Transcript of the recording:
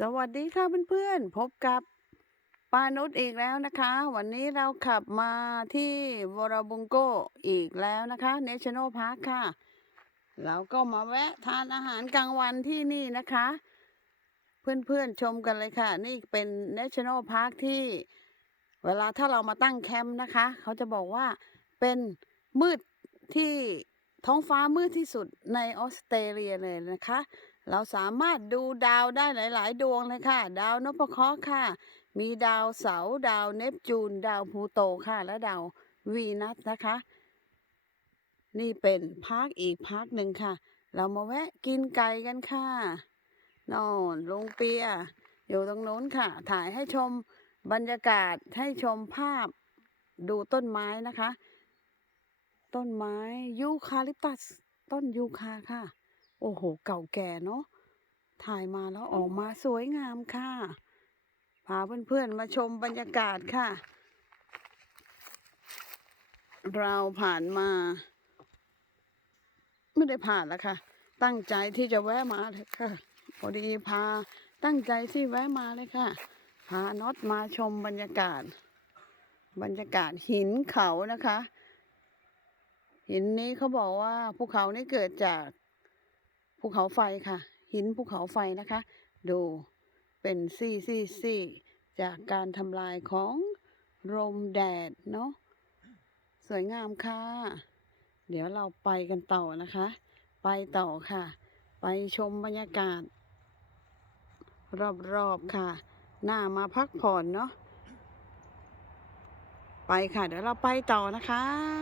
สวัสดีค่ะเพื่อนๆ พบกับปานุชอีกแล้วนะคะ วันนี้เราขับมาที่วอราบุงโกอีกแล้วนะคะ National Park ค่ะ เราก็มาแวะทานอาหารกลางวันที่นี่นะคะ เพื่อนๆชมกันเลยค่ะ นี่เป็น National Park ที่เวลาถ้าเรามาตั้งแคมป์นะคะ เขาจะบอกว่าเป็นมืดที่ ท้องฟ้ามืดที่สุดในออสเตรเลียเลยนะคะ เราสามารถดูดาวได้หลาย ๆ ดวงเลยค่ะ ดาวนพเคราะห์ค่ะ มีดาวเสาร์ดาวเนปจูน ดาวพลูโตค่ะ และดาววีนัสนะคะ นี่เป็นพาร์คอีกพาร์คหนึ่งค่ะ เรามาแวะกินไก่กันค่ะนอนลงเปีย อยู่ตรงโน้นค่ะ ถ่ายให้ชมบรรยากาศให้ชมภาพดูต้นไม้นะคะ ต้นไม้ยูคาลิปตัส ต้นยูคาค่ะ โอ้โห เก่าแก่เนาะถ่ายมาแล้วออกมาสวยงามค่ะ พาเพื่อนๆมาชมบรรยากาศค่ะ เราผ่านมา ไม่ได้ผ่านแล้วค่ะ ตั้งใจที่จะแวะมาเลยค่ะพอดีพาตั้งใจที่แวะมาเลยค่ะ พาน็อตมาชมบรรยากาศ บรรยากาศหินเขานะคะ หินนี้เขาบอกว่าภูเขานี้เกิดจากภูเขาไฟค่ะ หินภูเขาไฟนะคะ ดูเป็นซี่ซี่ซี่จากการทำลายของลมแดดเนาะสวยงามค่ะ เดี๋ยวเราไปกันต่อนะคะ ไปต่อค่ะ ไปชมบรรยากาศ รอบๆค่ะ หน้ามาพักผ่อนเนาะไปค่ะ เดี๋ยวเราไปต่อนะคะ